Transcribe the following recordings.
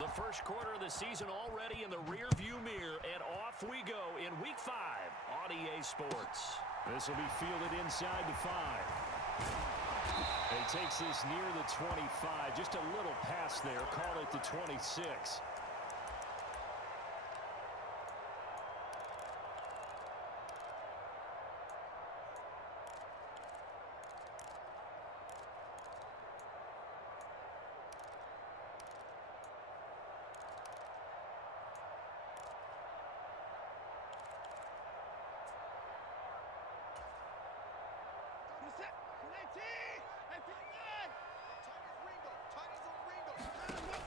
The first quarter of the season already in the rearview mirror, and off we go in Week 5 on EA Sports. This will be fielded inside the 5. He takes this near the 25. Just a little pass there. Call it the 26.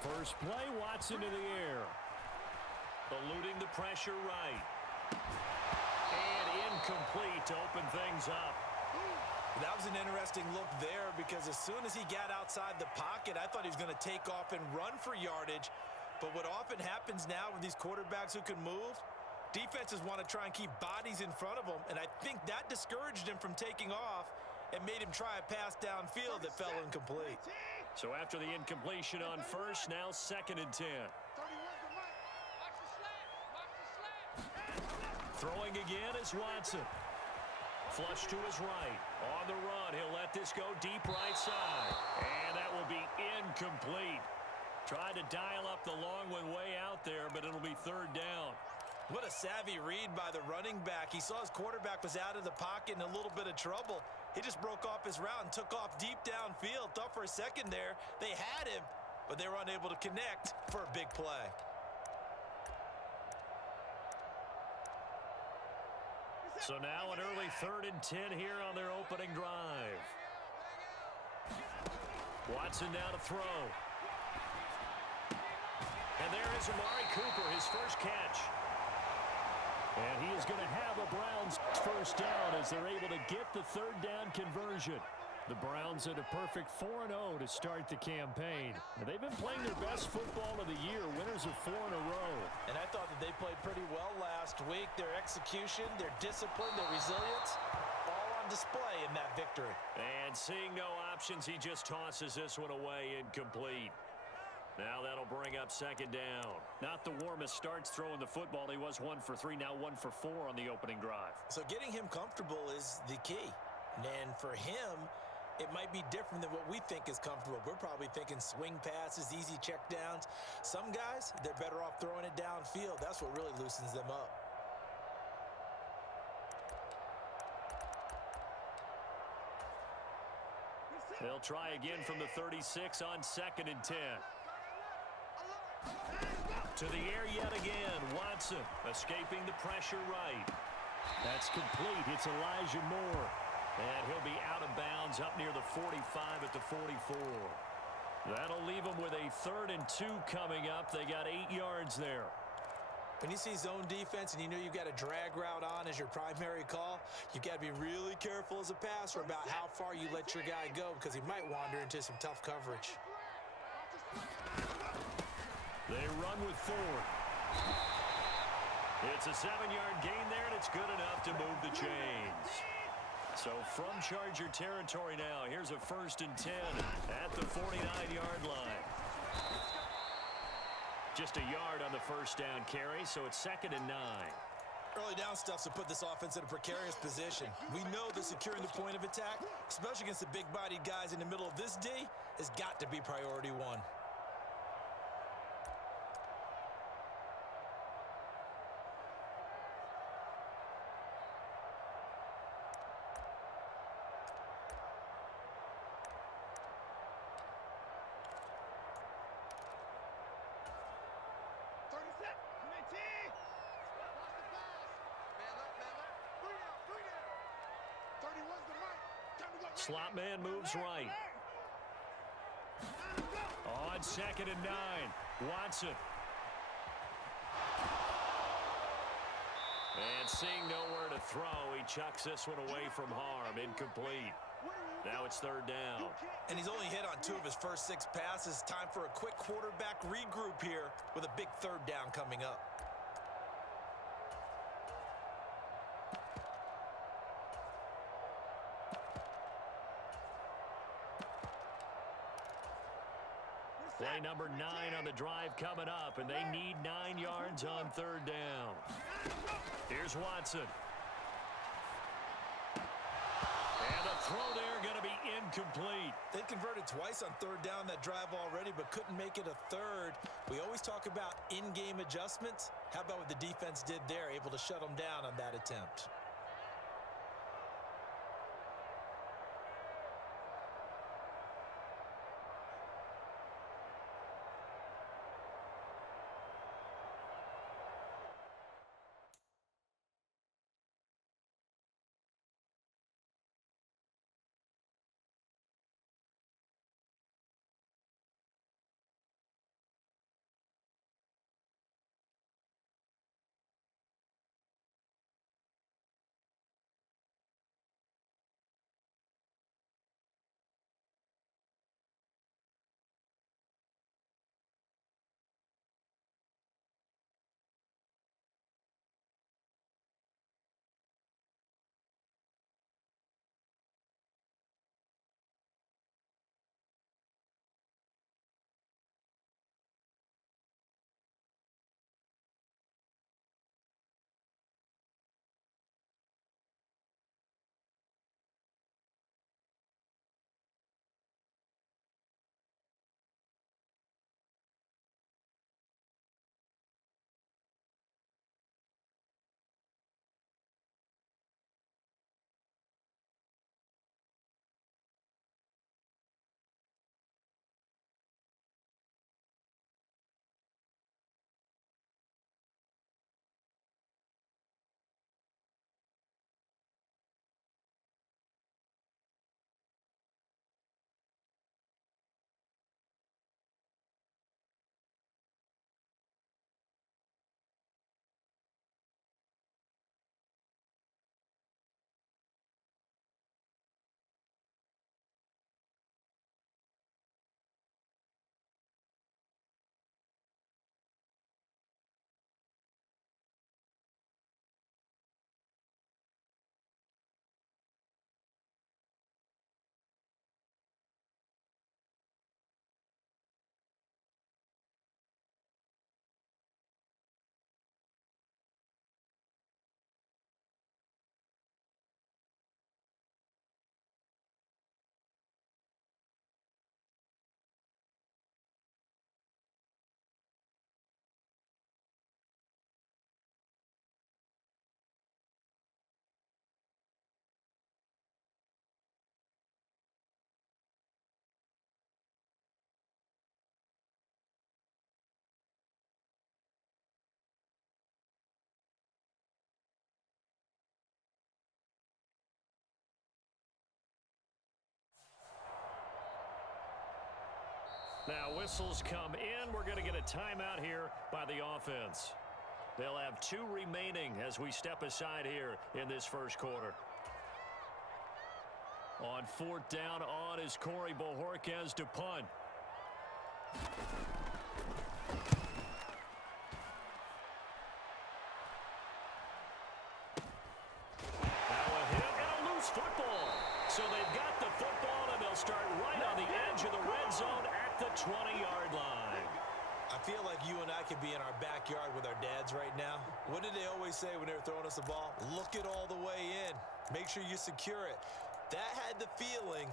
First play, Watson to the air. Eluding the pressure right. And incomplete to open things up. That was an interesting look there because as soon as he got outside the pocket, I thought he was going to take off and run for yardage. But what often happens now with these quarterbacks who can move, defenses want to try and keep bodies in front of them, and I think that discouraged him from taking off and made him try a pass downfield that fell incomplete. So after the incompletion on first, now 2nd and 10. Throwing again is Watson. Flush to his right. On the run, he'll let this go deep right side. And that will be incomplete. Tried to dial up the long one way out there, but it'll be 3rd down. What a savvy read by the running back. He saw his quarterback was out of the pocket in a little bit of trouble. He just broke off his route and took off deep downfield. Thought for a second there they had him, but they were unable to connect for a big play. So now an early 3rd and 10 here on their opening drive. Watson now to throw. And there is Amari Cooper, his first catch. And he is going to have a Browns first down as they're able to get the 3rd down conversion. The Browns at a perfect 4-0 to start the campaign. And they've been playing their best football of the year, winners of 4 in a row. And I thought that they played pretty well last week. Their execution, their discipline, their resilience, all on display in that victory. And seeing no options, he just tosses this one away incomplete. Now that'll bring up 2nd down. Not the warmest starts throwing the football. He was 1 for 3, now 1 for 4 on the opening drive. So getting him comfortable is the key. And for him, it might be different than what we think is comfortable. We're probably thinking swing passes, easy check downs. Some guys, they're better off throwing it downfield. That's what really loosens them up. They'll try again from the 36 on 2nd and 10. To the air yet again. Watson escaping the pressure right. That's complete. It's Elijah Moore. And he'll be out of bounds up near the 45 at the 44. That'll leave them with a 3rd and 2 coming up. They got 8 yards there. When you see zone defense and you know you've got a drag route on as your primary call, you've got to be really careful as a passer about how far you let your guy go because he might wander into some tough coverage. They run with 4. It's a 7-yard gain there, and it's good enough to move the chains. So from Charger territory now, here's a 1st and 10 at the 49-yard line. Just a yard on the 1st down carry, so it's 2nd and 9. Early down stuff to put this offense in a precarious position. We know that securing the point of attack, especially against the big-bodied guys in the middle of this D, has got to be priority 1. Slot man moves right. On 2nd and 9, Watson. And seeing nowhere to throw, he chucks this one away from harm. Incomplete. Now it's 3rd down. And he's only hit on 2 of his first 6 passes. Time for a quick quarterback regroup here with a big 3rd down coming up. Play number 9 on the drive coming up, and they need 9 yards on third down. Here's Watson. And the throw there going to be incomplete. They converted twice on third down that drive already, but couldn't make it a third. We always talk about in-game adjustments. How about what the defense did there, able to shut them down on that attempt? Now whistles come in. We're going to get a timeout here by the offense. They'll have 2 remaining as we step aside here in this first quarter. On 4th down, on is Corey Bojorquez to punt. Now a hit and a loose football. So they've got the football, and they'll start right on the edge of the red zone at the 20-yard line. I feel like you and I could be in our backyard with our dads right now. What did they always say when they were throwing us the ball? Look it all the way in. Make sure you secure it. That had the feeling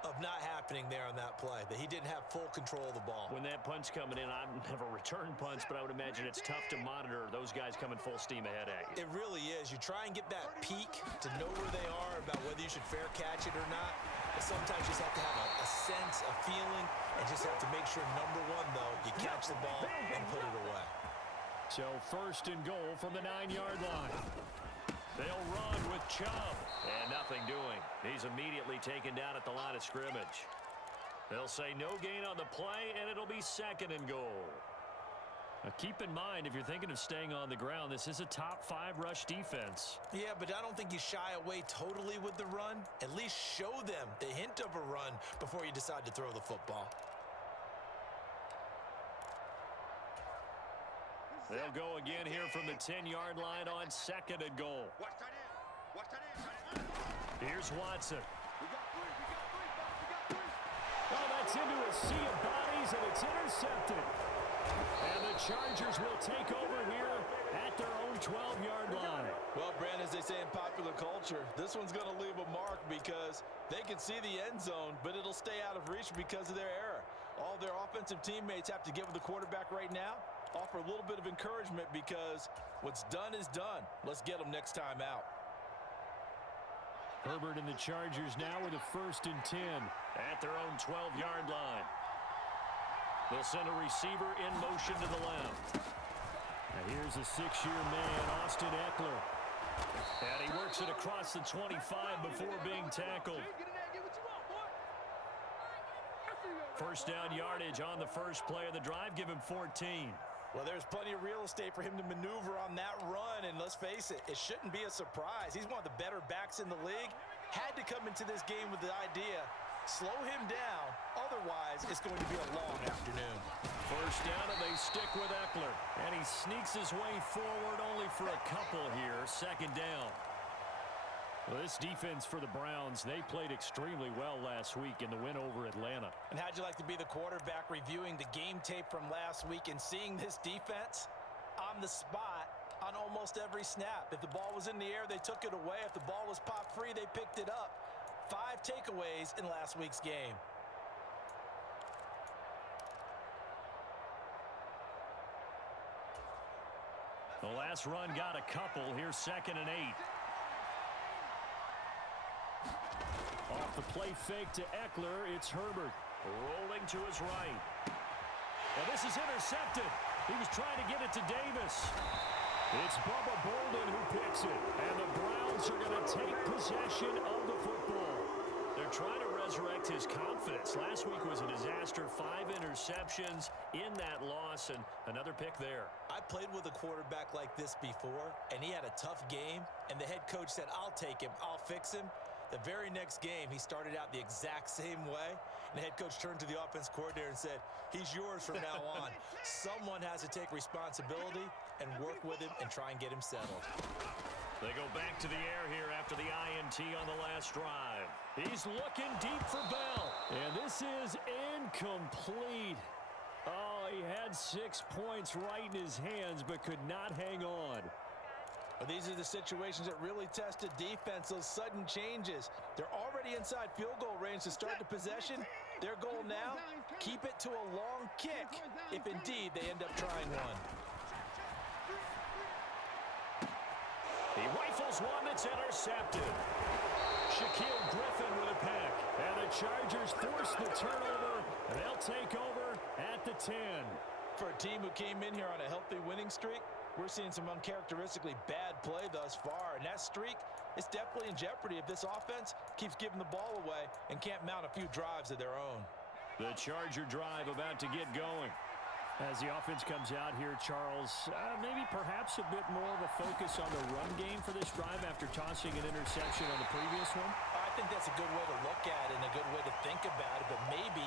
of not happening there on that play, that he didn't have full control of the ball. When that punt's coming in, I've never returned punts, but I would imagine it's tough to monitor those guys coming full steam ahead at you. It really is. You try and get that peek to know where they are, about whether you should fair catch it or not. But sometimes you just have to have a sense, a feeling, and just have to make sure, number one, though, you catch the ball and put it away. So 1st and goal from the 9-yard line. They'll run with Chubb. And nothing doing. He's immediately taken down at the line of scrimmage. They'll say no gain on the play, and it'll be 2nd and goal. Now keep in mind, if you're thinking of staying on the ground, this is a top 5 rush defense. Yeah, but I don't think you shy away totally with the run. At least show them the hint of a run before you decide to throw the football. They'll go again here from the 10-yard line on 2nd and goal. Here's Watson. Oh, that's Gets into a sea of bodies, and it's intercepted. And the Chargers will take over here at their own 12-yard line. Well, Brandon, as they say in popular culture, this one's going to leave a mark because they can see the end zone, but it'll stay out of reach because of their error. All their offensive teammates have to give the quarterback right now, offer a little bit of encouragement because what's done is done. Let's get them next time out. Herbert and the Chargers now with a 1st and 10 at their own 12-yard line. They'll send a receiver in motion to the left. Now here's a 6-year man, Austin Eckler. And he works it across the 25 before being tackled. First down yardage on the first play of the drive. Give him 14. Well, there's plenty of real estate for him to maneuver on that run, and let's face it, it shouldn't be a surprise. He's one of the better backs in the league. Had to come into this game with the idea, slow him down, otherwise it's going to be a long afternoon. First down, and they stick with Eckler. And he sneaks his way forward only for a couple here. Second down. Well, this defense for the Browns, they played extremely well last week in the win over Atlanta. And how'd you like to be the quarterback reviewing the game tape from last week and seeing this defense on the spot on almost every snap? If the ball was in the air, they took it away. If the ball was pop free, they picked it up. 5 takeaways in last week's game. The last run got a couple. Here's 2nd and 8. Off the play fake to Eckler, it's Herbert. Rolling to his right. Well, this is intercepted. He was trying to get it to Davis. It's Bubba Bolden who picks it. And the Browns are going to take possession of the football. They're trying to resurrect his confidence. Last week was a disaster. 5 interceptions in that loss, and another pick there. I played with a quarterback like this before, and he had a tough game, and the head coach said, I'll take him, I'll fix him. The very next game, he started out the exact same way, and the head coach turned to the offense coordinator and said, he's yours from now on. Someone has to take responsibility and work with him and try and get him settled. They go back to the air here after the INT on the last drive. He's looking deep for Bell. And this is incomplete. Oh, he had 6 points right in his hands, but could not hang on. Well, these are the situations that really test a defense, those sudden changes. They're already inside field goal range to start the possession. Their goal now, keep it to a long kick, if indeed they end up trying one. He rifles one that's intercepted. Shaquille Griffin with a pick. And the Chargers force the turnover, and they'll take over at the 10. For a team who came in here on a healthy winning streak, we're seeing some uncharacteristically bad play thus far, and that streak is definitely in jeopardy if this offense keeps giving the ball away and can't mount a few drives of their own. The Charger drive about to get going. As the offense comes out here, Charles, maybe perhaps a bit more of a focus on the run game for this drive after tossing an interception on the previous one? I think that's a good way to look at it and a good way to think about it, but maybe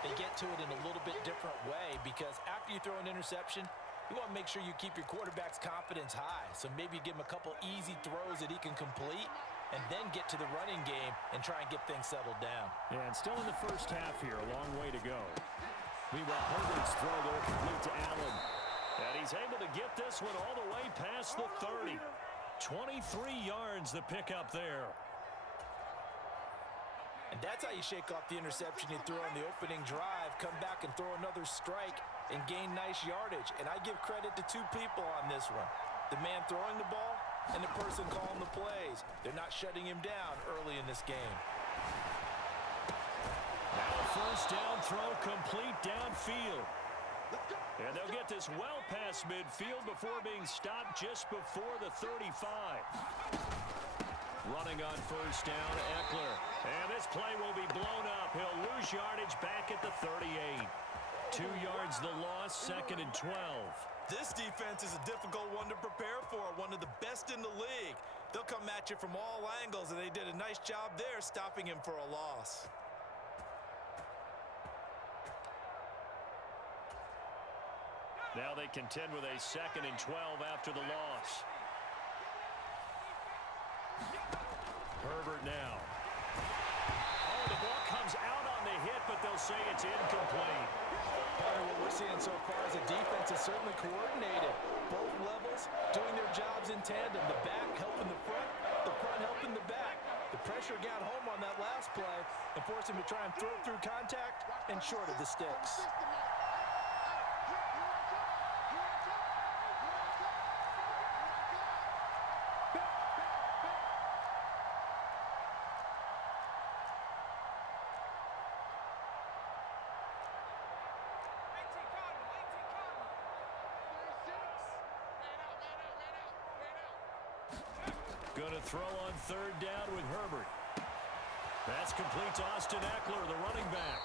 they get to it in a little bit different way, because after you throw an interception, you want to make sure you keep your quarterback's confidence high. So maybe give him a couple easy throws that he can complete and then get to the running game and try and get things settled down. Yeah, and still in the first half here, a long way to go. Meanwhile, Herbert's throw there complete to Allen. And he's able to get this one all the way past the 30. 23 yards the pickup there. And that's how you shake off the interception you threw on the opening drive, come back and throw another strike and gain nice yardage. And I give credit to 2 people on this one. The man throwing the ball and the person calling the plays. They're not shutting him down early in this game. Now a first down throw complete downfield. And they'll get this well past midfield before being stopped just before the 35. Running on first down, Eckler. And this play will be blown up. He'll lose yardage back at the 38. 2 yards the loss, 2nd and 12. This defense is a difficult one to prepare for, one of the best in the league. They'll come at you from all angles, and they did a nice job there stopping him for a loss. Now they contend with a 2nd and 12 after the loss. Herbert now. Oh, the ball comes out on the hit, but they'll say it's incomplete. What we're seeing so far is the defense is certainly coordinated. Both levels doing their jobs in tandem. The back helping the front helping the back. The pressure got home on that last play and forced him to try and throw through contact and short of the sticks. Going to throw on third down with Herbert. That's complete to Austin Eckler, the running back.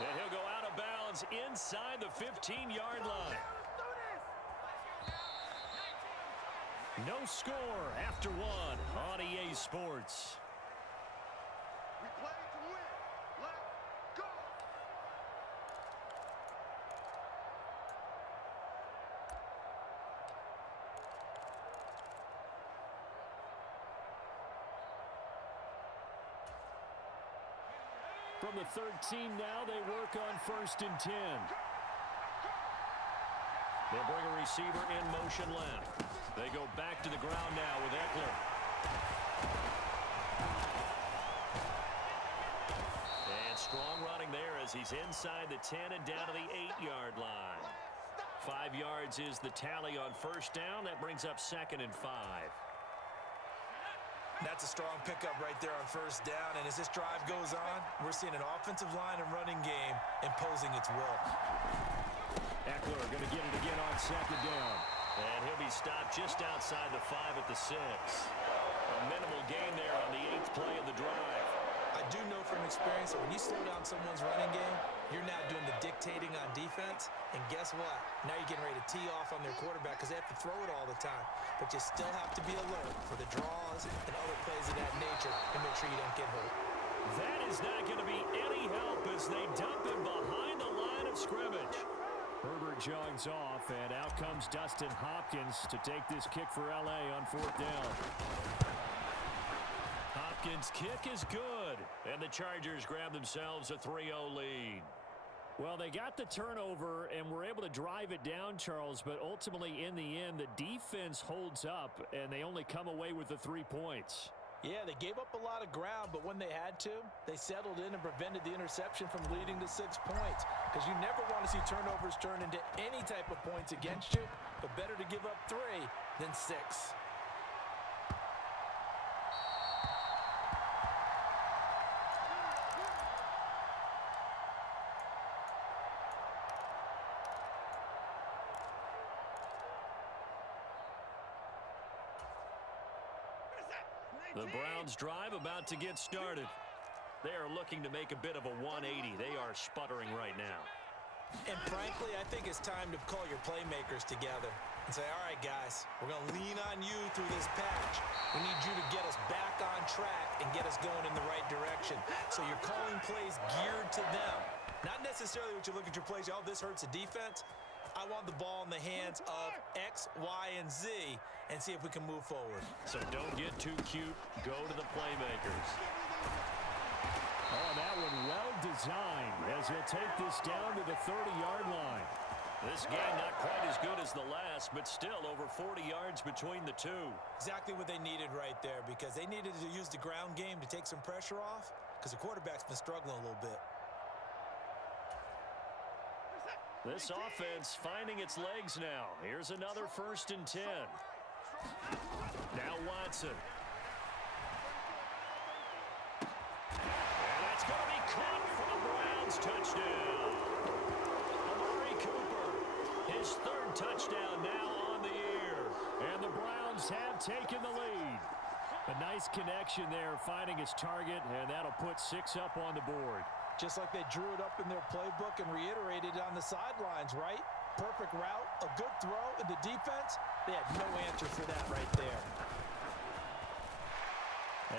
And he'll go out of bounds inside the 15-yard line. No score after one on EA Sports. We play to win. Let's go. From the 13 now, they work on 1st and 10. They'll bring a receiver in motion left. They go back to the ground now with Eckler. And strong running there as he's inside the 10 and down to the 8-yard line. 5 yards is the tally on first down. That brings up 2nd and 5. That's a strong pickup right there on first down. And as this drive goes on, we're seeing an offensive line and running game imposing its will. Eckler going to get it again on 2nd down. And he'll be stopped just outside the 5 at the 6. A minimal gain there on the 8th play of the drive. I do know from experience that when you slow down someone's running game, you're now doing the dictating on defense. And guess what? Now you're getting ready to tee off on their quarterback because they have to throw it all the time. But you still have to be alert for the draws and other plays of that nature and make sure you don't get hurt. That is not going to be any help as they dump him behind the line of scrimmage. Herbert jogs off, and out comes Dustin Hopkins to take this kick for L.A. on 4th down. Hopkins' kick is good, and the Chargers grab themselves a 3-0 lead. Well, they got the turnover and were able to drive it down, Charles, but ultimately in the end, the defense holds up, and they only come away with the 3 points. Yeah, they gave up a lot of ground, but when they had to, they settled in and prevented the interception from leading to 6 points. Because you never want to see turnovers turn into any type of points against you, but better to give up 3 than 6. The Browns drive about to get started. They are looking to make a bit of a 180. They are sputtering right now. And frankly, I think it's time to call your playmakers together and say, all right, guys, we're going to lean on you through this patch. We need you to get us back on track and get us going in the right direction. So you're calling plays geared to them. Not necessarily what you look at your plays, oh, this hurts the defense. I want the ball in the hands of X, Y, and Z and see if we can move forward. So don't get too cute. Go to the playmakers. Oh, that one well designed as he'll take this down to the 30-yard line. This game not quite as good as the last, but still over 40 yards between the two. Exactly what they needed right there because they needed to use the ground game to take some pressure off because the quarterback's been struggling a little bit. This offense finding its legs now. Here's another 1st and 10. Now Watson. And that's going to be caught for the Browns. Touchdown. Amari Cooper. His 3rd touchdown now on the year. And the Browns have taken the lead. A nice connection there, finding his target, and that'll put 6 up on the board. Just like they drew it up in their playbook and reiterated on the sidelines, right? Perfect route, a good throw, and the defense, they had no answer for that right there.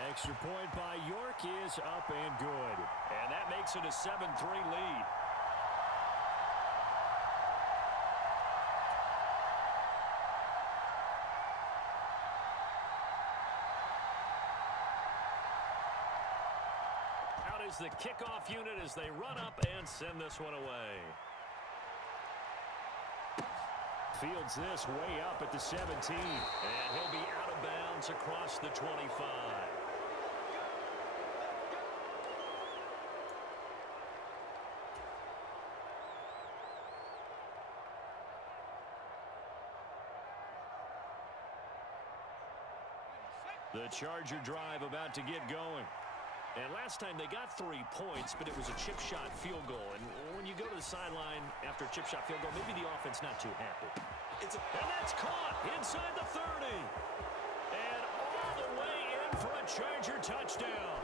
Extra point by York is up and good. And that makes it a 7-3 lead. out is the kickoff unit as they run up and send this one away. Fields this way up at the 17. And he'll be out of bounds across the 25. The Charger drive about to get going. And last time they got 3 points, but it was a chip shot field goal. And when you go to the sideline after a chip shot field goal, maybe the offense not too happy. And that's caught inside the 30. And all the way in for a Charger touchdown.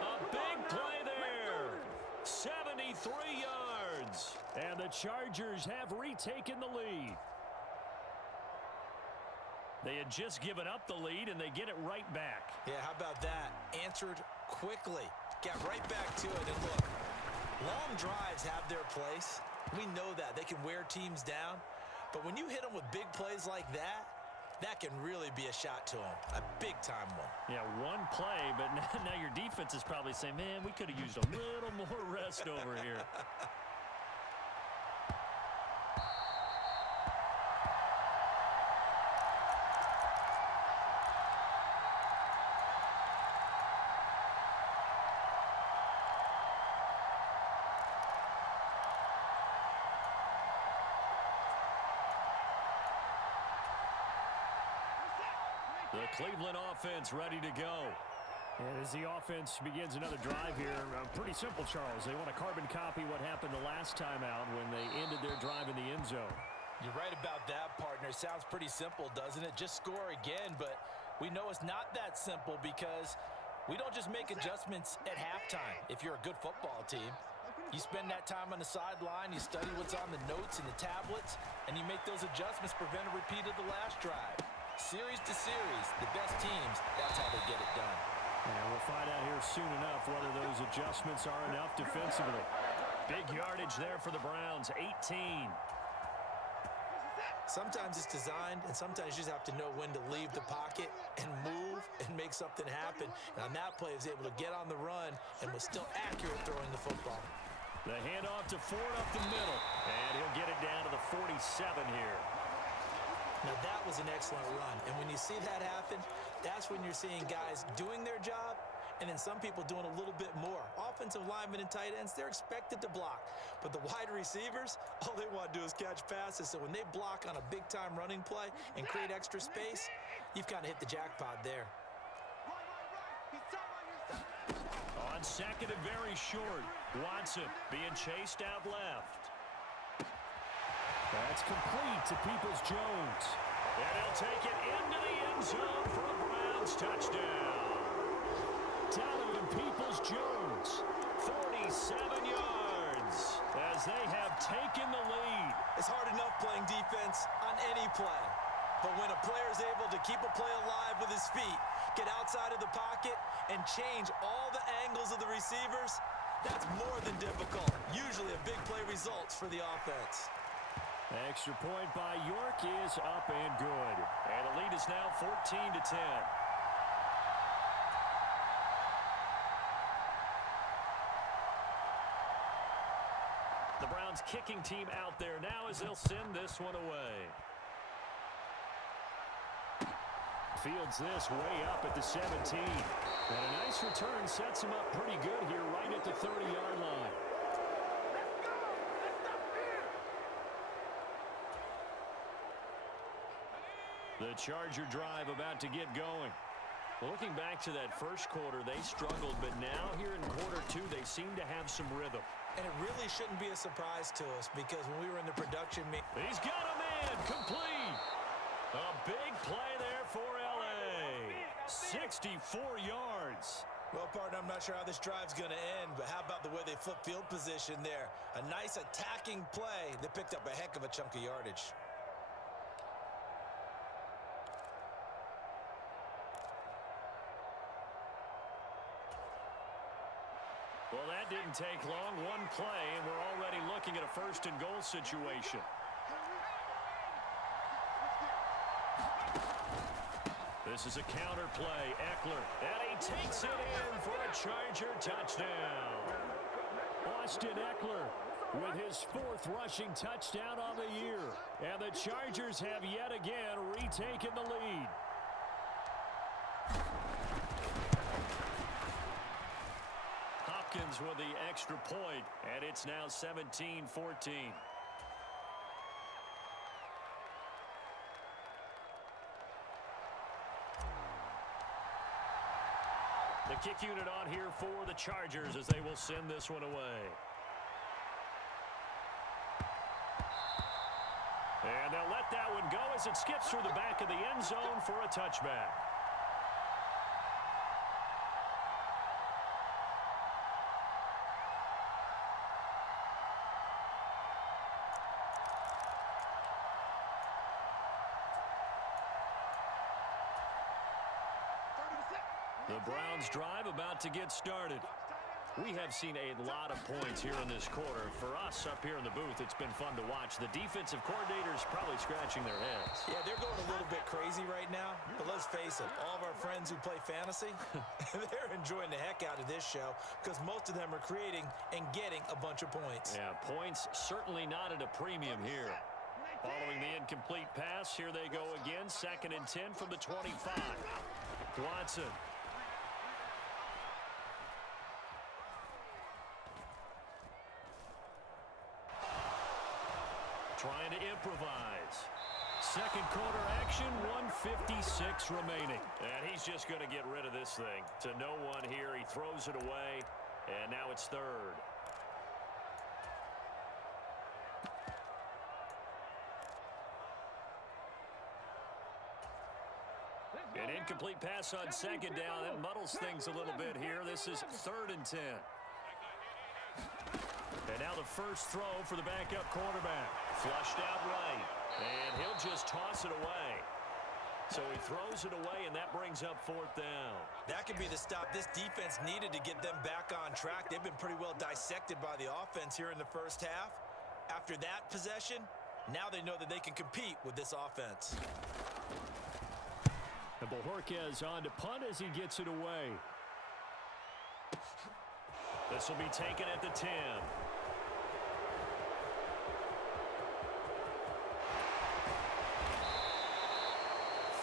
A big play there. 73 yards. And the Chargers have retaken the lead. They had just given up the lead, and they get it right back. Yeah, how about that? Answered quickly. Got right back to it. And look, long drives have their place. We know that. They can wear teams down. But when you hit them with big plays like that, that can really be a shot to them. A big-time one. Yeah, one play, but now your defense is probably saying, man, we could have used a little more rest over here. The Cleveland offense ready to go. And as the offense begins another drive here, pretty simple, Charles. They want to carbon copy what happened the last time out when they ended their drive in the end zone. You're right about that, partner. Sounds pretty simple, doesn't it? Just score again, but we know it's not that simple because we don't just make adjustments at halftime if you're a good football team. You spend that time on the sideline, you study what's on the notes and the tablets, and you make those adjustments, prevent a repeat of the last drive. Series to series, the best teams, that's how they get it done. And we'll find out here soon enough whether those adjustments are enough defensively. Big yardage there for the Browns, 18. Sometimes it's designed, and sometimes you just have to know when to leave the pocket and move and make something happen. And on that play, he was able to get on the run and was still accurate throwing the football. The handoff to Ford up the middle, and he'll get it down to the 47 here. Now, that was an excellent run. And when you see that happen, that's when you're seeing guys doing their job and then some people doing a little bit more. Offensive linemen and tight ends, they're expected to block. But the wide receivers, all they want to do is catch passes. So when they block on a big-time running play and create extra space, you've kind of hit the jackpot there. On second and very short, Watson being chased out left. That's complete to Peoples-Jones. And he'll take it into the end zone for a Browns touchdown. Donovan Peoples-Jones, 47 yards as they have taken the lead. It's hard enough playing defense on any play. But when a player is able to keep a play alive with his feet, get outside of the pocket, and change all the angles of the receivers, that's more than difficult. Usually a big play results for the offense. Extra point by York is up and good. And the lead is now 14-10. The Browns kicking team out there now as they'll send this one away. Fields this way up at the 17. And a nice return sets him up pretty good here right at the 30-yard line. The Charger drive about to get going. Well, looking back to that first quarter, they struggled, but now here in quarter two, they seem to have some rhythm. And it really shouldn't be a surprise to us because when we were in the production meeting, he's got a man complete. A big play there for L.A. 64 yards. Well, partner, I'm not sure how this drive's going to end, but how about the way they flip field position there? A nice attacking play. They picked up a heck of a chunk of yardage. Well, that didn't take long. One play, and we're already looking at a first-and-goal situation. This is a counter play. Eckler, and he takes it in for a Charger touchdown. Austin Eckler with his 4th rushing touchdown on the year. And the Chargers have yet again retaken the lead. Hopkins with the extra point, and it's now 17-14. The kick unit on here for the Chargers as they will send this one away. And they'll let that one go as it skips through the back of the end zone for a touchback. The Browns drive about to get started. We have seen a lot of points here in this quarter. For us up here in the booth, it's been fun to watch. The defensive coordinators probably scratching their heads. Yeah, they're going a little bit crazy right now. But let's face it, all of our friends who play fantasy, they're enjoying the heck out of this show because most of them are creating and getting a bunch of points. Yeah, points certainly not at a premium here. Following the incomplete pass, here they go again. 2nd and 10 from the 25. Watson. Trying to improvise. Second quarter action, 1:56 remaining. And he's just going to get rid of this thing. To no one here, he throws it away, and now it's 3rd. An incomplete pass on 2nd down. That muddles things a little bit here. This is 3rd and 10. And now the first throw for the backup quarterback. Flushed out right. And he'll just toss it away. So he throws it away, and that brings up 4th down. That could be the stop this defense needed to get them back on track. They've been pretty well dissected by the offense here in the first half. After that possession, now they know that they can compete with this offense. And Bojorquez on to punt as he gets it away. This will be taken at the 10.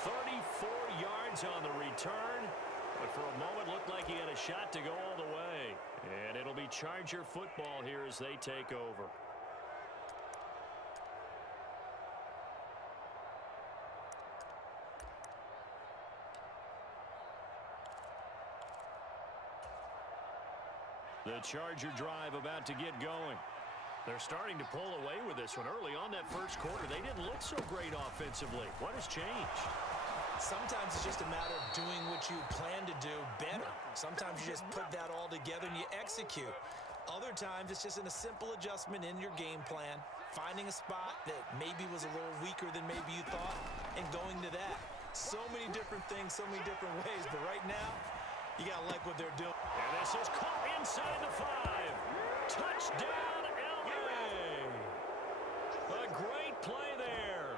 34 yards on the return, but for a moment looked like he had a shot to go all the way. And it'll be Charger football here as they take over. The Charger drive about to get going. They're starting to pull away with this one. Early on that first quarter, they didn't look so great offensively. What has changed? Sometimes it's just a matter of doing what you plan to do better. Sometimes you just put that all together and you execute. Other times it's just in a simple adjustment in your game plan, finding a spot that maybe was a little weaker than maybe you thought, and going to that. So many different things, so many different ways, but right now, you got to like what they're doing. And this is caught inside the 5. Touchdown, LA. A great play there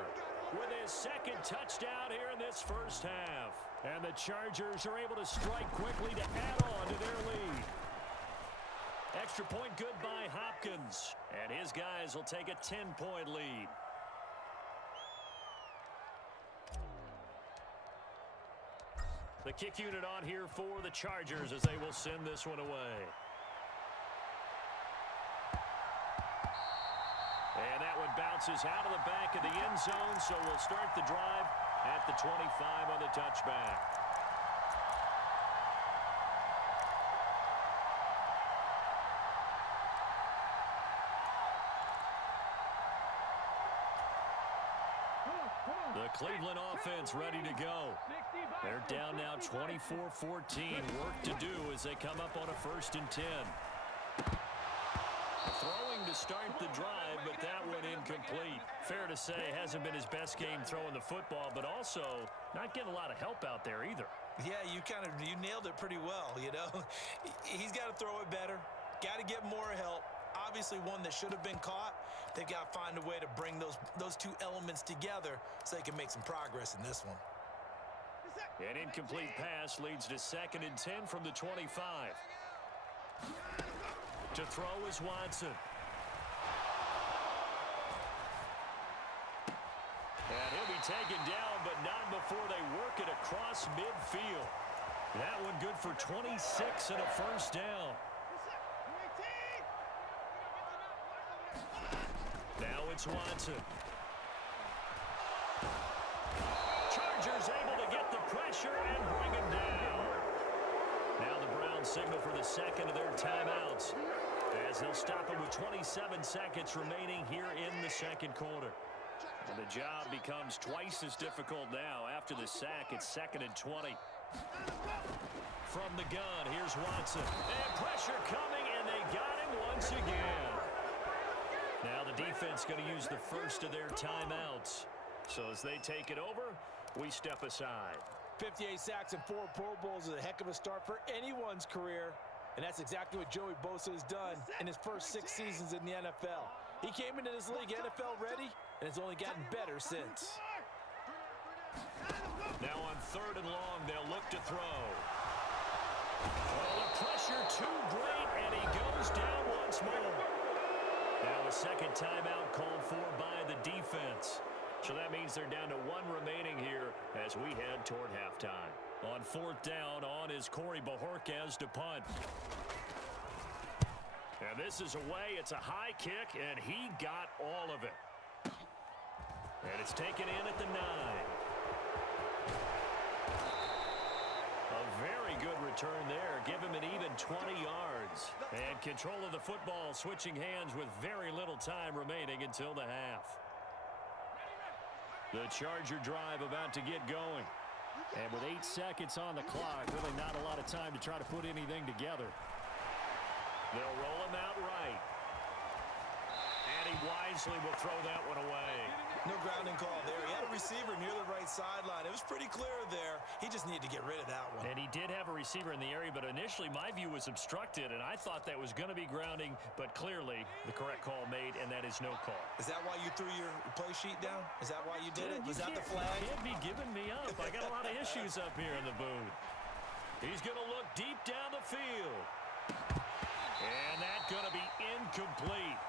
with his 2nd touchdown here in this first half. And the Chargers are able to strike quickly to add on to their lead. Extra point good by Hopkins. And his guys will take a 10-point lead. The kick unit on here for the Chargers as they will send this one away. And that one bounces out of the back of the end zone, so we'll start the drive at the 25 on the touchback. The Cleveland offense ready to go. They're down now 24-14. Work to do as they come up on a 1st and 10. Throwing to start the drive, but that one incomplete. Fair to say, hasn't been his best game throwing the football, but also not getting a lot of help out there either. Yeah, you nailed it pretty well, you know. He's got to throw it better. Got to get more help. Obviously one that should have been caught. They've got to find a way to bring those two elements together so they can make some progress in this one. An incomplete pass leads to 2nd and 10 from the 25. To throw is Watson. And he'll be taken down, but not before they work it across midfield. That one good for 26 and a first down. Now it's Watson. Chargers able to get the pressure and bring him down. Now the Browns signal for the second of their timeouts, as they'll stop him with 27 seconds remaining here in the second quarter. And the job becomes twice as difficult now. After the sack, it's 2nd and 20. From the gun, here's Watson. And pressure coming, and they got him once again. Now the defense going to use the first of their timeouts. So as they take it over, we step aside. 58 sacks and 4 Pro Bowls is a heck of a start for anyone's career. And that's exactly what Joey Bosa has done in his first 6 seasons in the NFL. He came into this league NFL ready, and has only gotten better since. Now on 3rd and long, they'll look to throw. Oh, the pressure too great, and he goes down once more. Now a second timeout called for by the defense. So that means they're down to 1 remaining here as we head toward halftime. On 4th down, on is Corey Bojorquez to punt. And this is away. It's a high kick, and he got all of it. And it's taken in at the 9. A very good return there. Give him an even 20 yards. And control of the football, switching hands with very little time remaining until the half. The Charger drive about to get going. And with 8 seconds on the clock, really not a lot of time to try to put anything together. They'll roll him out right. And he wisely will throw that one away. No grounding call there. He had a receiver near the right sideline. It was pretty clear there. He just needed to get rid of that one. And he did have a receiver in the area, but initially my view was obstructed, and I thought that was going to be grounding, but clearly the correct call made, and that is no call. Is that why you threw your play sheet down? Is that why you did it? Was that the flag? You can't be giving me up. I got a lot of issues up here in the booth. He's going to look deep down the field. And that's going to be incomplete.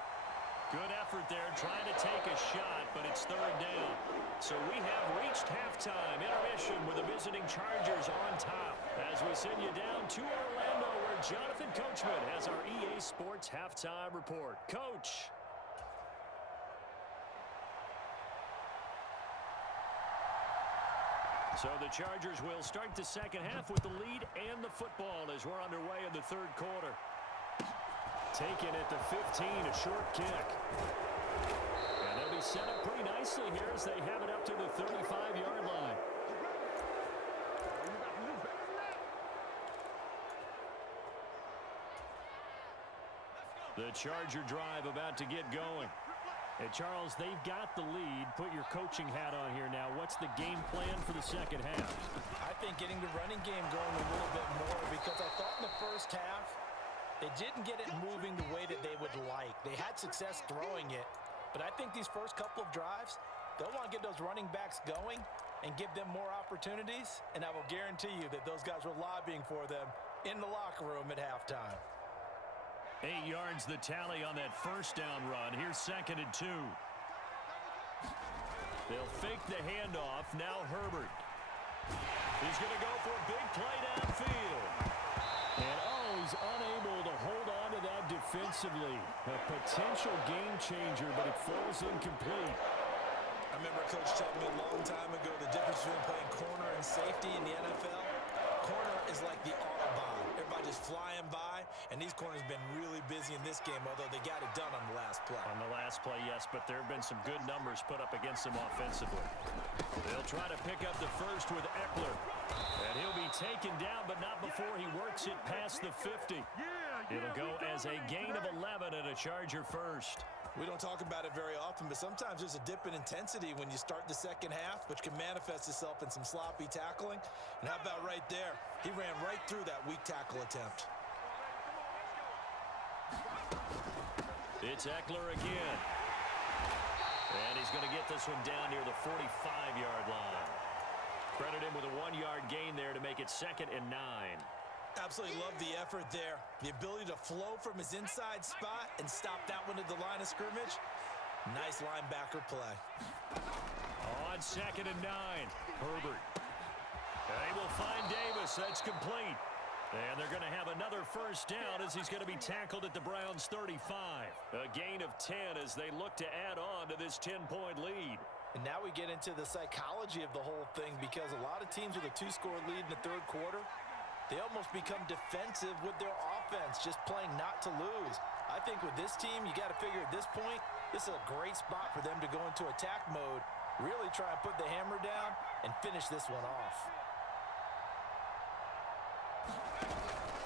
Good effort there, trying to take a shot, but it's 3rd down. So we have reached halftime. Intermission with the visiting Chargers on top. As we send you down to Orlando, where Jonathan Coachman has our EA Sports halftime report. Coach. So the Chargers will start the second half with the lead and the football as we're underway in the 3rd quarter. Taken at the 15, a short kick. And they'll be set up pretty nicely here as they have it up to the 35-yard line. The Charger drive about to get going. And Charles, they've got the lead. Put your coaching hat on here now. What's the game plan for the second half? I think getting the running game going a little bit more, because I thought in the first half, they didn't get it moving the way that they would like. They had success throwing it, but I think these first couple of drives, they'll want to get those running backs going and give them more opportunities, and I will guarantee you that those guys were lobbying for them in the locker room at halftime. 8 yards the tally on that first down run. Here's 2nd and 2. They'll fake the handoff. Now Herbert. He's going to go for a big play downfield. And he's unable to hold on to that defensively. A potential game changer, but it falls incomplete. I remember Coach telling me a long time ago the difference between playing corner and safety in the NFL. Corner is like the Autobahn. Everybody just flying by, and these corners have been really busy in this game, although they got it done on the last play. On the last play, yes, but there have been some good numbers put up against them offensively. They'll try to pick up the first with Eckler. And he'll be taken down, but not before he works it past the 50. It'll go as a gain of 11 and a Charger first. We don't talk about it very often, but sometimes there's a dip in intensity when you start the second half, which can manifest itself in some sloppy tackling. And how about right there? He ran right through that weak tackle attempt. It's Eckler again. And he's going to get this one down near the 45-yard line. Credit him with a 1-yard gain there to make it 2nd and 9. Absolutely love the effort there. The ability to flow from his inside spot and stop that one at the line of scrimmage. Nice linebacker play. On 2nd and 9, Herbert. They will find Davis. That's complete. And they're going to have another first down as he's going to be tackled at the Browns' 35. A gain of 10 as they look to add on to this 10-point lead. And now we get into the psychology of the whole thing, because a lot of teams with a 2-score lead in the third quarter, they almost become defensive with their offense, just playing not to lose. I think with this team, you got to figure at this point, this is a great spot for them to go into attack mode, really try and put the hammer down and finish this one off.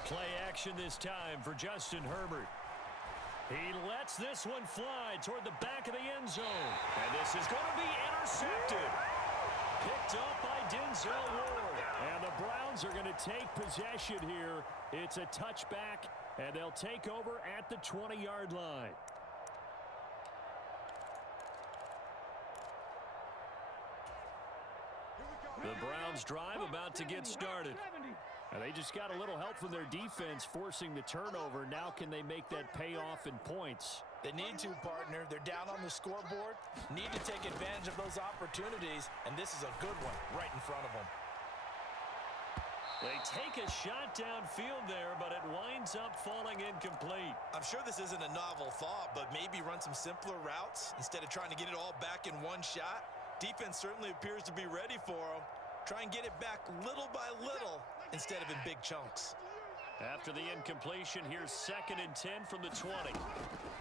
Play action this time for Justin Herbert. He lets this one fly toward the back of the end zone. And this is going to be intercepted. Picked up by Denzel Ward. And the Browns are going to take possession here. It's a touchback, and they'll take over at the 20-yard line. The Browns drive about to get started. And they just got a little help from their defense forcing the turnover. Now can they make that pay off in points? They need to, partner. They're down on the scoreboard. Need to take advantage of those opportunities. And this is a good one right in front of them. They take a shot downfield there, but it winds up falling incomplete. I'm sure this isn't a novel thought, but maybe run some simpler routes instead of trying to get it all back in one shot. Defense certainly appears to be ready for them. Try and get it back little by little instead of in big chunks. After the incompletion, here's 2nd and 10 from the 20.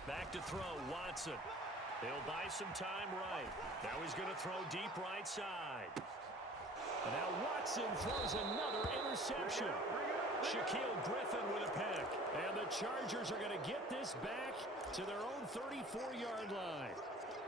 Back to throw, Watson. He'll buy some time right. Now he's going to throw deep right side. And now Watson throws another interception. Shaquille Griffin with a pick. And the Chargers are going to get this back to their own 34-yard line.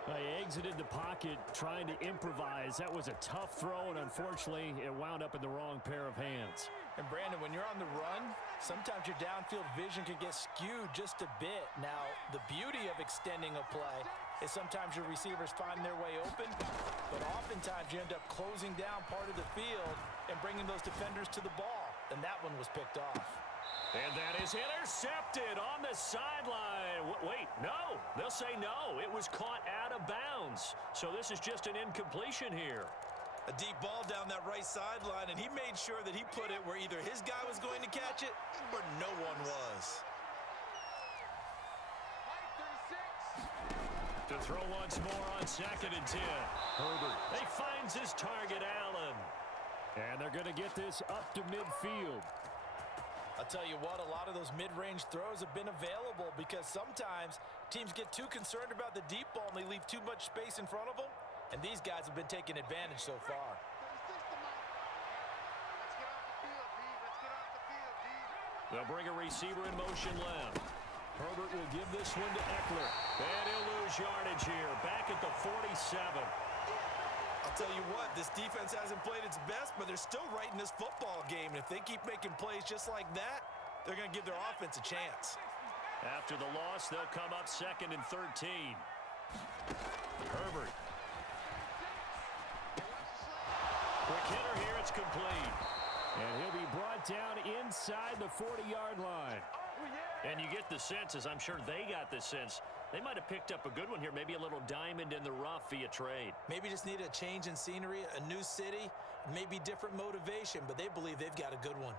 He exited the pocket trying to improvise. That was a tough throw, and unfortunately, it wound up in the wrong pair of hands. And Brandon, when you're on the run, sometimes your downfield vision can get skewed just a bit. Now, the beauty of extending a play is sometimes your receivers find their way open, but oftentimes you end up closing down part of the field and bringing those defenders to the ball, and that one was picked off. And that is intercepted on the sideline. Wait, no. They'll say no. It was caught out of bounds. So this is just an incompletion here. A deep ball down that right sideline, and he made sure that he put it where either his guy was going to catch it or no one was. To throw once more on 2nd and 10. Herbert. He finds his target, Allen. And they're going to get this up to midfield. I'll tell you what, a lot of those mid-range throws have been available because sometimes teams get too concerned about the deep ball and they leave too much space in front of them, and these guys have been taking advantage so far. They'll bring a receiver in motion left. Herbert will give this one to Eckler. And he'll lose yardage here, back at the 47. I'll tell you what, this defense hasn't played its best, but they're still right in this football game. And if they keep making plays just like that, they're going to give their offense a chance. After the loss, they'll come up 2nd and 13. Herbert. Quick hitter here, it's complete. And he'll be brought down inside the 40-yard line. And you get the sense, as I'm sure they got the sense, they might have picked up a good one here, maybe a little diamond in the rough via trade. Maybe just need a change in scenery, a new city, maybe different motivation, but they believe they've got a good one.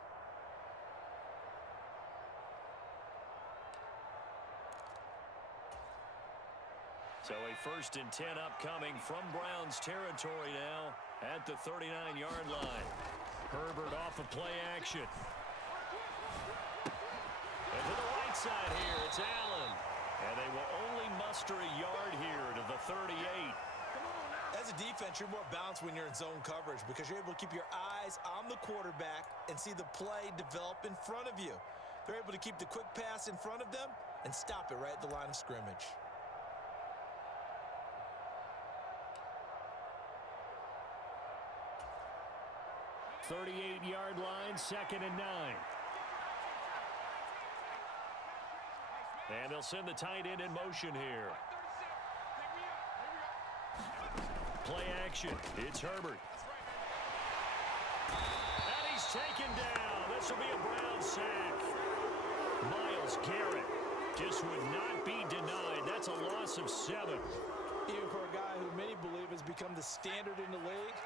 So a 1st and 10 upcoming from Browns territory now at the 39-yard line. Herbert off of play action. And to the right side here, it's Allen. And they will only muster a yard here to the 38. As a defense, you're more balanced when you're in zone coverage because you're able to keep your eyes on the quarterback and see the play develop in front of you. They're able to keep the quick pass in front of them and stop it right at the line of scrimmage. .38-yard line, 2nd and 9. And they'll send the tight end in motion here. Play action. It's Herbert. And he's taken down. This will be a Brown sack. Myles Garrett just would not be denied. That's a loss of 7. Even for a guy who many believe has become the standard in the league,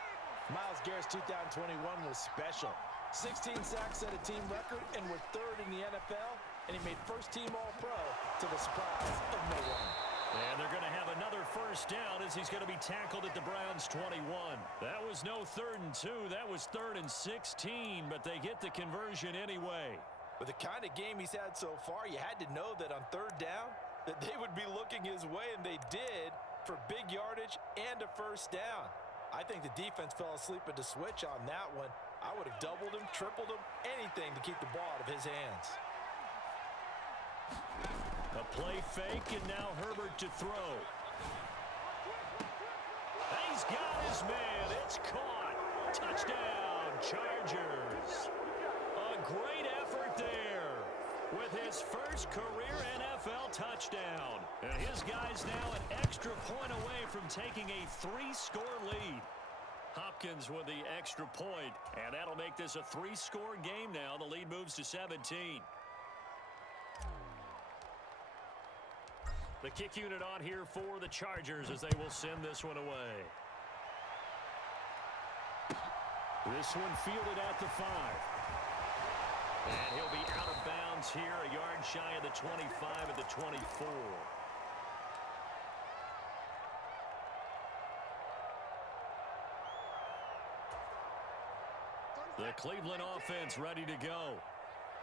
Myles Garrett's 2021 was special. 16 sacks set a team record, and we're 3rd in the NFL, and he made first-team All-Pro to the surprise of no one. And they're going to have another first down as he's going to be tackled at the Browns' 21. That was no 3rd and 2. That was 3rd and 16, but they get the conversion anyway. With the kind of game he's had so far, you had to know that on 3rd down, that they would be looking his way, and they did, for big yardage and a first down. I think the defense fell asleep at the switch on that one. I would have doubled him, tripled him, anything to keep the ball out of his hands. A play fake, and now Herbert to throw. He's got his man. It's caught. Touchdown, Chargers. A great effort there with his first career NFL touchdown. And his guy's now an extra point away from taking a 3-score lead. Hopkins with the extra point, and that'll make this a 3-score game now. The lead moves to 17. The kick unit on here for the Chargers as they will send this one away. This one fielded at the 5. And he'll be out of bounds here, a yard shy of the 25 at the 24. The Cleveland offense ready to go.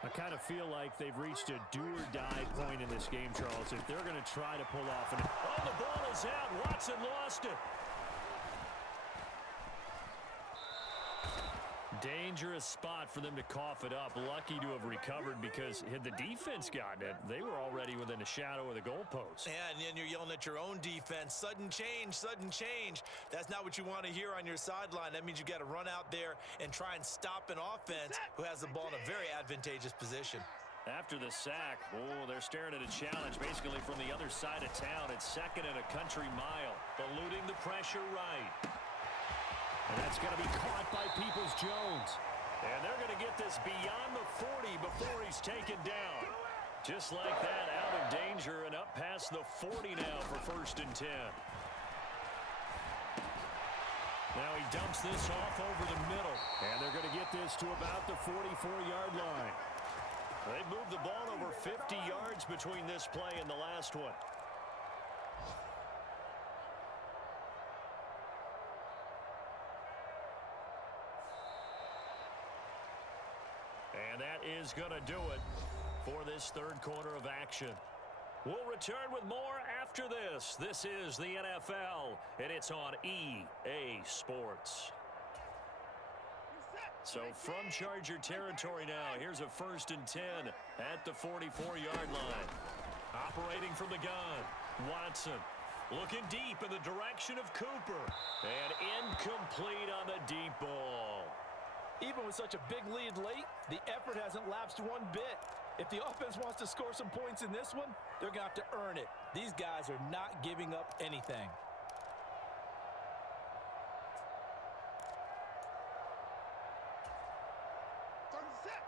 I kind of feel like they've reached a do-or-die point in this game, Charles. If they're going to try to pull off an... Oh, the ball is out. Watson lost it. Dangerous spot for them to cough it up. Lucky to have recovered because had the defense gotten it, they were already within a shadow of the goalpost. Yeah, and then you're yelling at your own defense. Sudden change, sudden change. That's not what you want to hear on your sideline. That means you got to run out there and try and stop an offense who has the ball in a very advantageous position. After the sack, oh, they're staring at a challenge basically from the other side of town. It's 2nd and a country mile. Eluding the pressure right. And that's going to be caught by Peoples-Jones. And they're going to get this beyond the 40 before he's taken down. Just like that, out of danger and up past the 40 now for 1st and 10. Now he dumps this off over the middle. And they're going to get this to about the 44-yard line. They moved the ball over 50 yards between this play and the last one. And that is going to do it for this 3rd quarter of action. We'll return with more after this. This is the NFL, and it's on EA Sports. So from Charger territory now, here's a 1st and 10 at the 44-yard line. Operating from the gun, Watson looking deep in the direction of Cooper. And incomplete on the deep ball. Even with such a big lead late, the effort hasn't lapsed one bit. If the offense wants to score some points in this one, they're going to have to earn it. These guys are not giving up anything.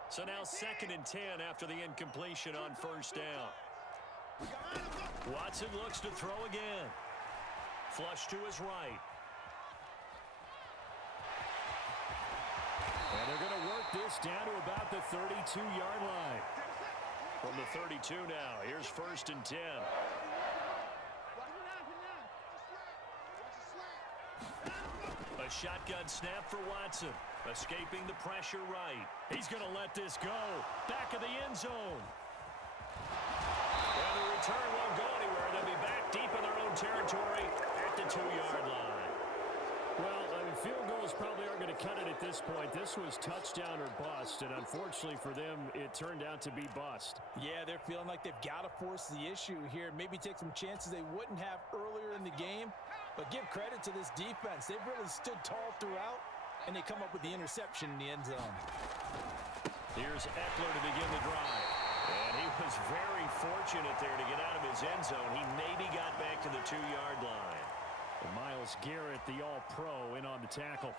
So now 2nd and 10 after the incompletion on 1st down. Watson looks to throw again. Flush to his right. And they're going to work this down to about the 32-yard line. From the 32 now, here's 1st and 10. A shotgun snap for Watson. Escaping the pressure right. He's going to let this go. Back of the end zone. Well, the return won't go anywhere. They'll be back deep in their own territory at the 2-yard line. Well, field goals probably aren't going to cut it at this point. This was touchdown or bust, and unfortunately for them, it turned out to be bust. Yeah, they're feeling like they've got to force the issue here. Maybe take some chances they wouldn't have earlier in the game. But give credit to this defense. They've really stood tall throughout, and they come up with the interception in the end zone. Here's Eckler to begin the drive. And he was very fortunate there to get out of his end zone. He maybe got back to the 2-yard line. And Myles Garrett, the all-pro, in on the tackle.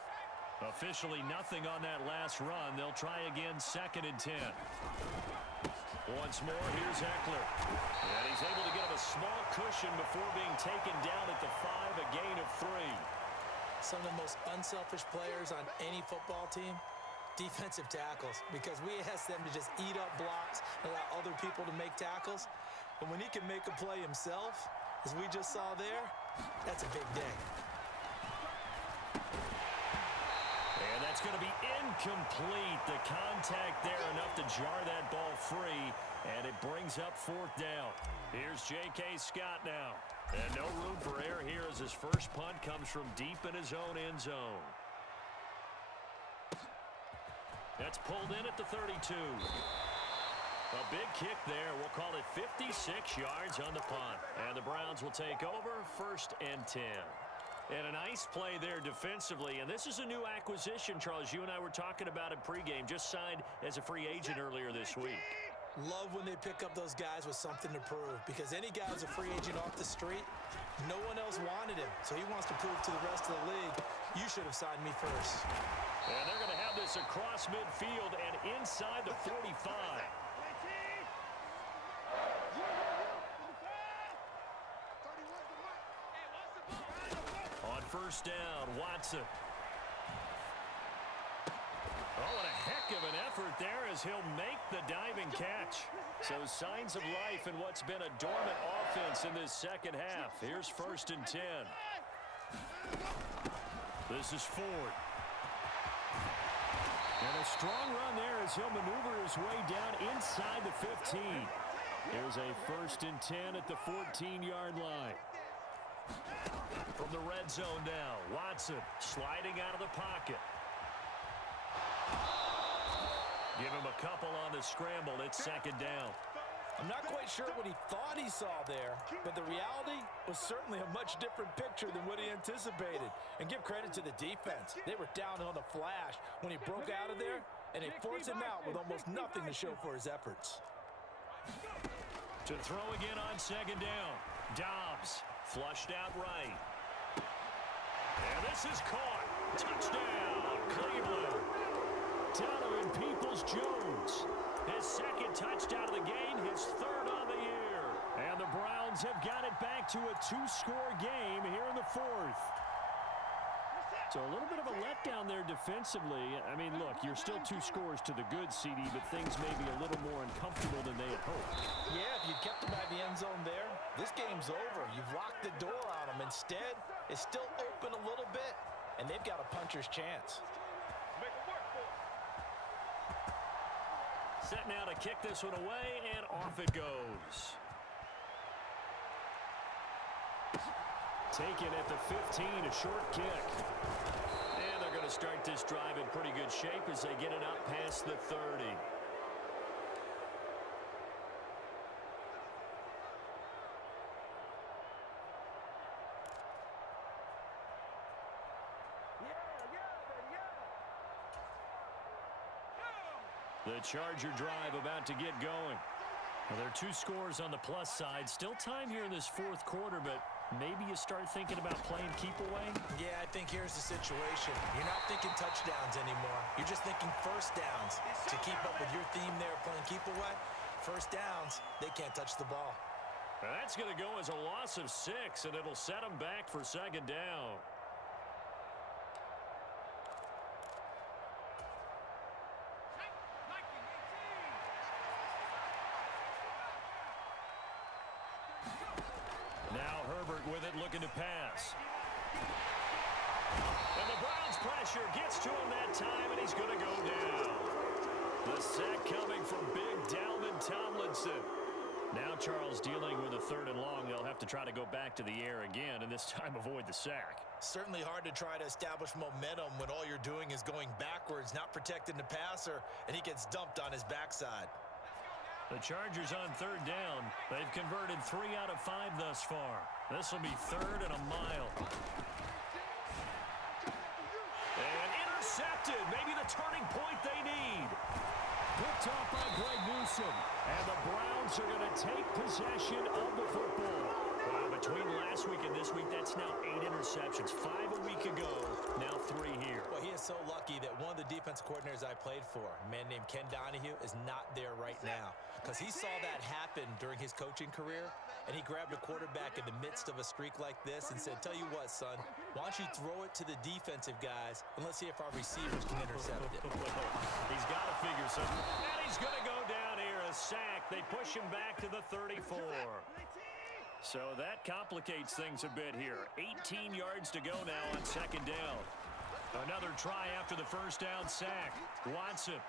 Officially nothing on that last run. They'll try again, 2nd and 10. Once more, here's Eckler. And he's able to get him a small cushion before being taken down at the 5, a gain of 3. Some of the most unselfish players on any football team, defensive tackles, because we ask them to just eat up blocks and allow other people to make tackles. But when he can make a play himself, as we just saw there, that's a big day. And that's going to be incomplete. The contact there enough to jar that ball free, and it brings up 4th down. Here's J.K. Scott now. And no room for error here as his first punt comes from deep in his own end zone. That's pulled in at the 32. A big kick there. We'll call it 56 yards on the punt. And the Browns will take over, 1st and 10. And a nice play there defensively. And this is a new acquisition, Charles. You and I were talking about it pregame. Just signed as a free agent earlier this week. Love when they pick up those guys with something to prove, because any guy who's a free agent off the street, no one else wanted him. So he wants to prove to the rest of the league, you should have signed me first. And they're going to have this across midfield and inside the 45. On 1st down, Watson. Oh, and a heck of an effort there as he'll make the diving catch. So signs of life in what's been a dormant offense in this second half. Here's 1st and 10. This is Ford. And a strong run there as he'll maneuver his way down inside the 15. Here's a 1st and 10 at the 14-yard line. From the red zone now, Watson sliding out of the pocket. Give him a couple on the scramble. It's 2nd down. I'm not quite sure what he thought he saw there, but the reality was certainly a much different picture than what he anticipated. And give credit to the defense. They were down on the flash when he broke out of there, and they forced him out with almost nothing to show for his efforts. To throw again on 2nd down. Dobbs flushed out right. And this is caught. Touchdown, Cleveland. Donovan Peoples-Jones. His 2nd touchdown of the game, his 3rd on the year. And the Browns have got it back to a 2-score game here in the 4th. So a little bit of a letdown there defensively. I mean, look, you're still 2 scores to the good, CD, but things may be a little more uncomfortable than they had hoped. Yeah, if you kept them by the end zone there, this game's over. You've locked the door on them. Instead, it's still open a little bit, and they've got a puncher's chance. Make it work for him. Set now to kick this one away, and off it goes. Taken at the 15, a short kick. And they're going to start this drive in pretty good shape as they get it up past the 30. The Charger drive about to get going. Well, there are 2 scores on the plus side. Still time here in this 4th quarter, but maybe you start thinking about playing keep away? Yeah, I think here's the situation. You're not thinking touchdowns anymore. You're just thinking 1st downs. To keep up with your theme there, playing keep away, 1st downs, they can't touch the ball. Now that's going to go as a loss of 6, and it'll set them back for 2nd down. Now Herbert with it, looking to pass. And the Browns pressure gets to him that time, and he's going to go down. The sack coming from big Dalvin Tomlinson. Now Charles dealing with a 3rd and long. They'll have to try to go back to the air again, and this time avoid the sack. Certainly hard to try to establish momentum when all you're doing is going backwards, not protecting the passer, and he gets dumped on his backside. The Chargers on 3rd down. They've converted 3 out of 5 thus far. This will be 3rd and a mile. And intercepted. Maybe the turning point they need. Picked off by Greg Newsome. And the Browns are going to take possession of the football. Between last week and this week, that's now 8 interceptions. 5 a week ago, now 3 here. Well, he is so lucky played for, a man named Ken Donahue, is not there right now because he saw that happen during his coaching career, and he grabbed a quarterback in the midst of a streak like this and said, tell you what, son, why don't you throw it to the defensive guys, and let's see if our receivers can intercept it. He's got to figure something. And he's going to go down here, a sack. They push him back to the 34. So that complicates things a bit here. 18 yards to go now on second down. Another try after the first down sack. Watson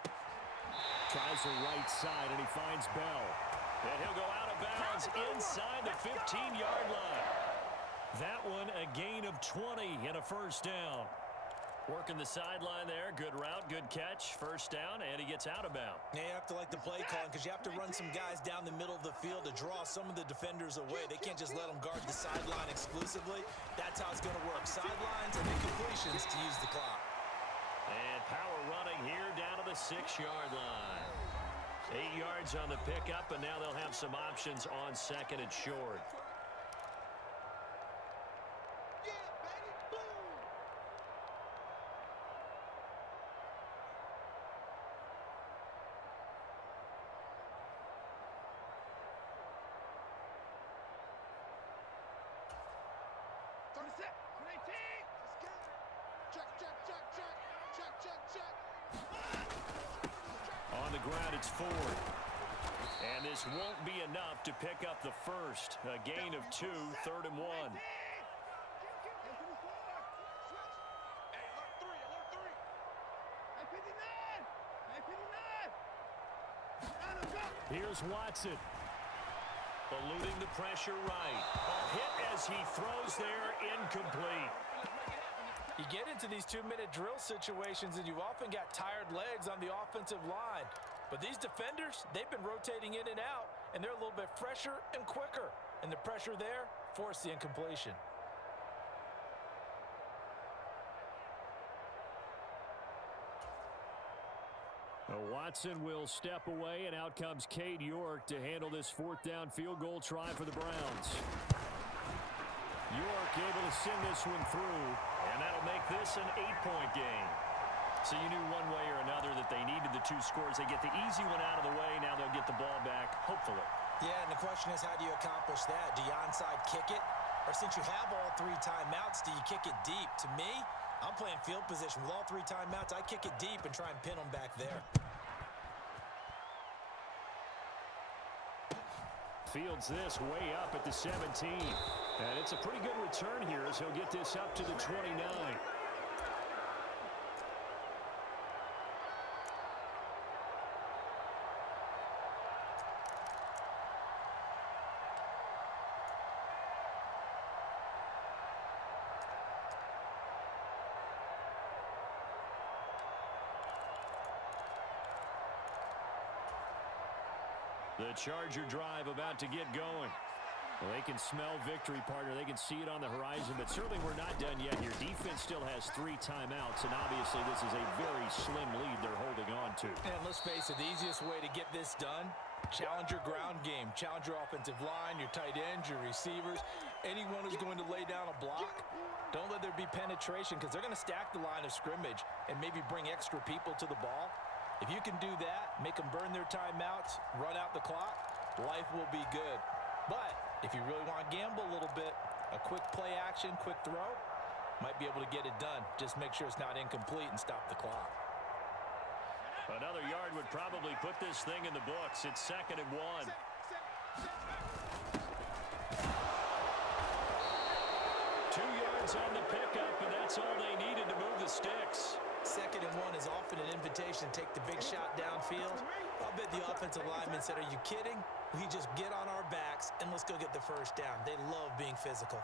tries the right side, and he finds Bell. And he'll go out of bounds inside the 15-yard line. That one a gain of 20 and a first down. Working the sideline there. Good route, good catch. First down, and he gets out of bounds. Yeah, you have to like the play calling because you have to run some guys down the middle of the field to draw some of the defenders away. They can't just let them guard the sideline exclusively. That's how it's going to work. Sidelines and then completions to use the clock. And power running here down to the 6-yard line. 8 yards on the pickup, and now they'll have some options on second and short. On the ground, it's Ford. And this won't be enough to pick up the first. A gain of 2, 3rd and 1. Here's Watson. Eluding the pressure right. A hit as he throws there, incomplete. You get into these 2-minute drill situations and you often got tired legs on the offensive line. But these defenders, they've been rotating in and out, and they're a little bit fresher and quicker. And the pressure there forced the incompletion. Watson will step away, and out comes Cade York to handle this 4th down field goal try for the Browns. York able to send this one through, and that'll make this an 8-point game. So you knew one way or another that they needed the 2 scores. They get the easy one out of the way. Now they'll get the ball back, hopefully. Yeah, and the question is, how do you accomplish that? Do you onside kick it? Or since you have all 3 timeouts, do you kick it deep? To me, I'm playing field position. With all 3 timeouts, I kick it deep and try and pin them back there. Fields this way up at the 17. And it's a pretty good return here as he'll get this up to the 29. The Charger drive about to get going. Well, they can smell victory, partner. They can see it on the horizon, but certainly we're not done yet here. Defense still has 3 timeouts, and obviously this is a very slim lead they're holding on to. And let's face it, the easiest way to get this done, challenge your ground game. Challenge your offensive line, your tight ends, your receivers, anyone who's going to lay down a block. Don't let there be penetration because they're going to stack the line of scrimmage and maybe bring extra people to the ball. If you can do that, make them burn their timeouts, run out the clock, life will be good. But if you really want to gamble a little bit, a quick play action, quick throw, might be able to get it done. Just make sure it's not incomplete and stop the clock. Another yard would probably put this thing in the books. It's 2nd and 1. 2 yards on the pickup, and that's all they needed to move the sticks. 2nd and 1 is often an invitation to take the big shot downfield. I'll bet the offensive lineman said, are you kidding? We just get on our backs and let's go get the first down. They love being physical.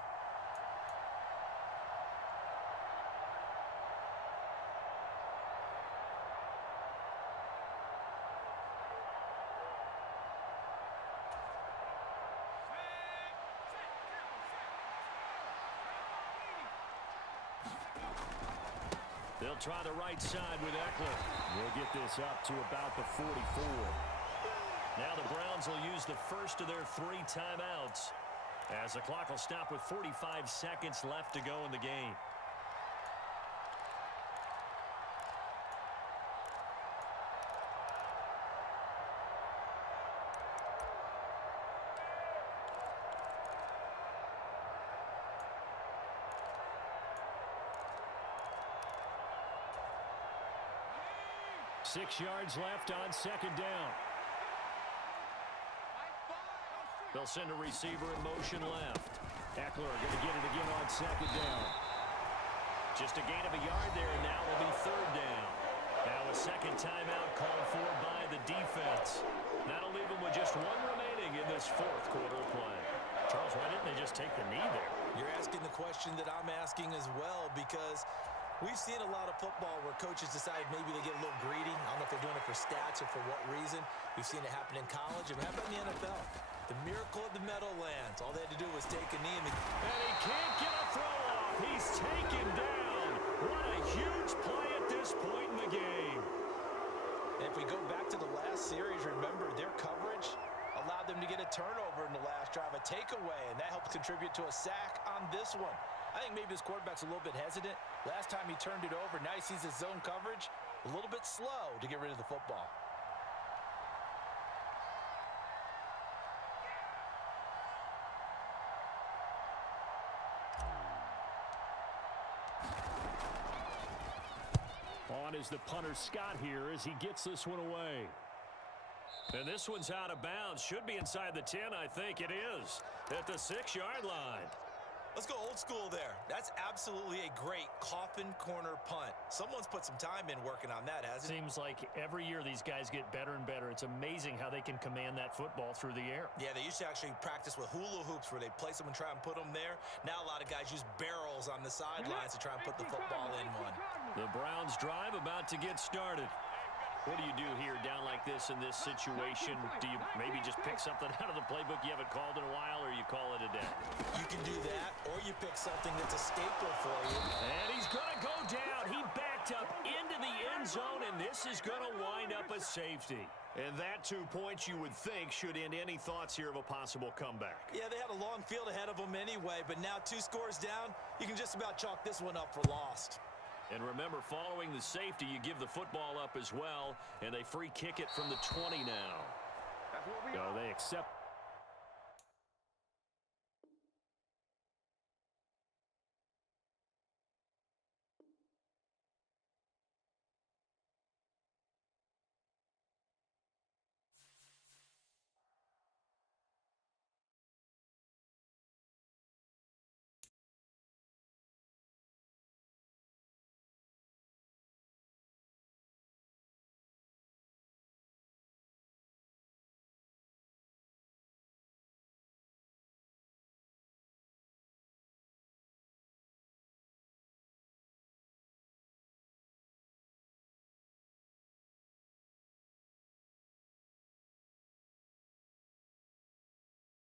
They'll try the right side with Eckler. We'll get this up to about the 44. Now the Browns will use the first of their 3 timeouts as the clock will stop with 45 seconds left to go in the game. 6 yards left on second down. They'll send a receiver in motion left. Eckler going to get it again on second down. Just a gain of a yard there, and now will be third down. Now a second timeout called for by the defense. That'll leave them with just one remaining in this fourth quarter play. Charles, why didn't they just take the knee there? You're asking the question that I'm asking as well, because we've seen a lot of football where coaches decide maybe they get a little greedy. I don't know if they're doing it for stats or for what reason. We've seen it happen in college. And how about in the NFL? The miracle of the Meadowlands. All they had to do was take a knee. And he can't get a throw off. He's taken down. What a huge play at this point in the game. And if we go back to the last series, remember their coverage allowed them to get a turnover in the last drive, a takeaway, and that helped contribute to a sack on this one. I think maybe this quarterback's a little bit hesitant. Last time he turned it over, now he sees his zone coverage a little bit slow to get rid of the football. On is the punter Scott here as he gets this one away. And this one's out of bounds. Should be inside the 10, I think. It is at the 6-yard line. Let's go old school there. That's absolutely a great coffin corner punt. Someone's put some time in working on that, hasn't it? Seems like every year these guys get better and better. It's amazing how they can command that football through the air. Yeah, they used to actually practice with hula hoops where they place them and try and put them there. Now a lot of guys use barrels on the sidelines to try and put the football in one. The Browns drive about to get started. What do you do here down like this in this situation? Do you maybe just pick something out of the playbook you haven't called in a while, or you call it a day? You can do that, or you pick something that's a staple for you. And he's going to go down. He backed up into the end zone, and this is going to wind up a safety. And that 2 points, you would think, should end any thoughts here of a possible comeback. Yeah, they had a long field ahead of them anyway, but now 2 scores down, you can just about chalk this one up for lost. And remember, following the safety, you give the football up as well, and they free kick it from the 20 now. So they accept